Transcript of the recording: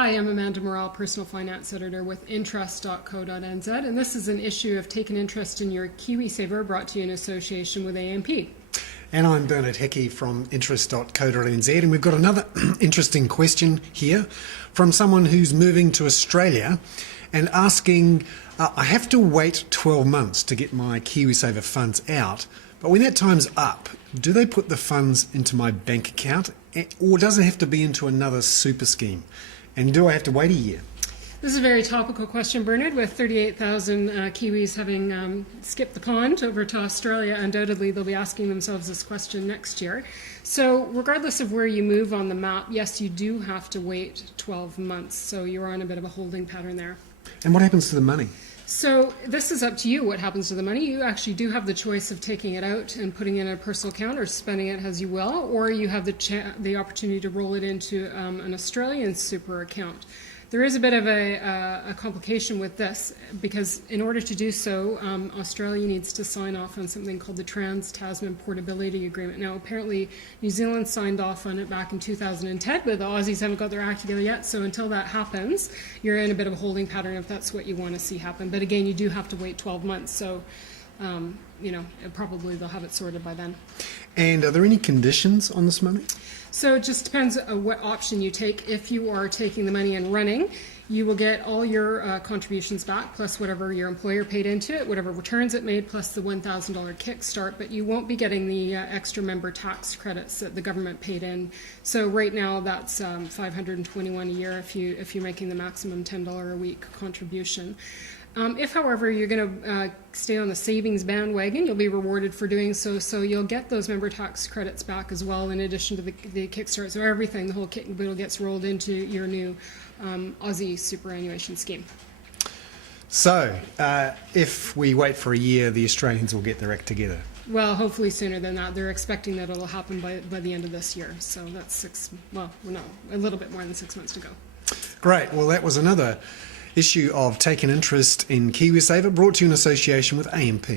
Hi, I'm Amanda Morrall, Personal Finance Editor with interest.co.nz, and this is an issue of Taking Interest in Your KiwiSaver, brought to you in association with AMP. And I'm Bernard Hickey from interest.co.nz, and we've got another interesting question here from someone who's moving to Australia and asking, I have to wait 12 months to get my KiwiSaver funds out, but when that time's up, do they put the funds into my bank account, or does it have to be into another super scheme? And do I have to wait a year? This is a very topical question, Bernard, with 38,000 Kiwis having skipped the pond over to Australia. Undoubtedly, they'll be asking themselves this question next year. So regardless of where you move on the map, yes, you do have to wait 12 months. So you're on a bit of a holding pattern there. And what happens to the money? So this is up to you what happens to the money. You actually do have the choice of taking it out and putting it in a personal account or spending it as you will, or you have the opportunity to roll it into an Australian super account. There is a bit of a complication with this, because in order to do so, Australia needs to sign off on something called the Trans-Tasman Portability Agreement. Now, apparently, New Zealand signed off on it back in 2010, but the Aussies haven't got their act together yet, so until that happens, you're in a bit of a holding pattern if that's what you want to see happen. But again, you do have to wait 12 months, so probably they'll have it sorted by then. And are there any conditions on this money? So it just depends what option you take. If you are taking the money and running, you will get all your contributions back, plus whatever your employer paid into it, whatever returns it made, plus the $1,000 kickstart, but you won't be getting the extra member tax credits that the government paid in. So right now that's $521 a year if you're making the maximum $10 a week contribution. If, however, you're going to stay on the savings bandwagon, you'll be rewarded for doing so. So you'll get those member tax credits back as well, in addition to the kickstart. So everything, the whole kit and caboodle, gets rolled into your new Aussie superannuation scheme. So if we wait for a year, the Australians will get their act together. Well, hopefully sooner than that. They're expecting that it'll happen by the end of this year. So that's a little bit more than 6 months to go. Great. Well, that was another issue of Taking Interest in KiwiSaver, brought to you in association with AMP.